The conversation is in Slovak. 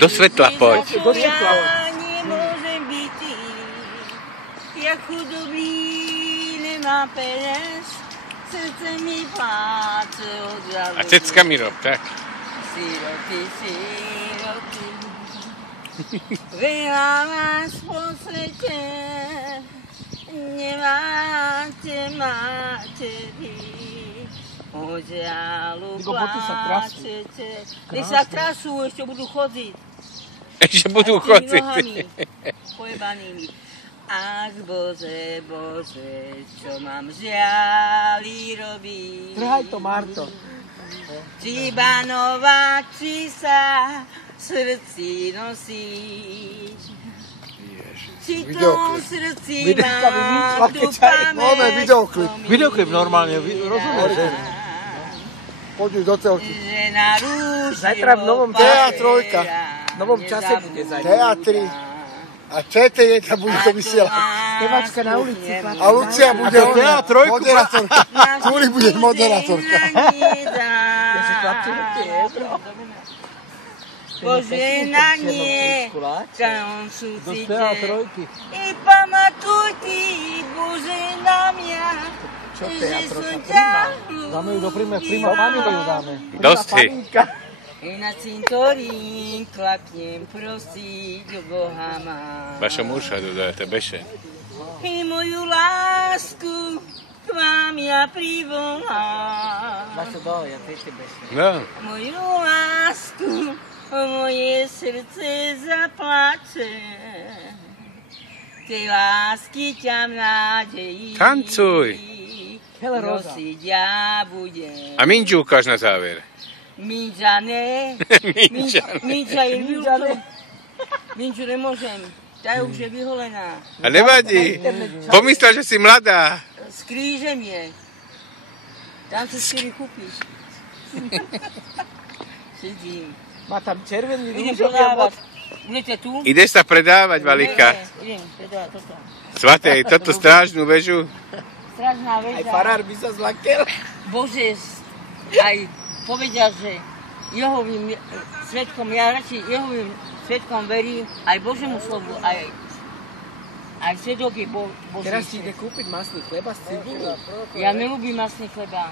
Do svetla poď. Ja nemôžem byť ty, ja chudobný nemám peněz, srdce mi pláče od žalu. A ceckami rob, tak. Siroty, veľa vás po svete, nemáte materi, od žalu pláčete. Nech sa trasú, ešte budú chodiť. Ešte budú chodiť. Nohami pojebanými. Ach Bože, Bože, čo mám žiali robiť. Trhaj to, Marto. Či banovať, či sa v srdci nosíš. Či v tom srdci mám tu pamäť. Videoklip normálne, rozumieš, že? Poď do telky. Zajtra v novom TA3. V novom čase bude zajtra. TA3. A ČT1 bude to vysielať. Spevačka na ulici. A Lucia bude moderátorka. Kúri bude moderátorka. Požehnanie koncu cíte. I pamatuj ty, Bože, na mňa, že som ťa ľúbil. Dáme ju do Prima Familiu dáme. Dosti. I na cintorín klaknem prosiť o Boha mám. Vaša muša dodajete beše. I moju lásku k vám ja privolám. Máš to dole, ja tej beše. No. Moju lásku o moje srdce zaplače. Tej lásky ťa v nádeji Tancuj. nosiť ja budem. A Minču ukáž na záver. Minča ne. Minča je ľúto. Minču nemôžem. Tá už je vyholená. A nevadí. Pomyslel, že si mladá. S krížem je. Tam si 4 kúpiš. Sedím. Má tam červený Idem rúžový predávať. Budete tu? Ideš sa predávať, Valika. Idem predávať toto. Svatej, toto strážnu väžu. Strážna väža. Aj farár by sa zlakel. Bože, aj povedal, že Jehovým svedkom, ja radšej Jehovým svedkom verím, aj Božemu slovu, aj svedok je Boží. Teraz ti ide kúpiť masný chleba z cibulu. Ja neľúbim masný chleba.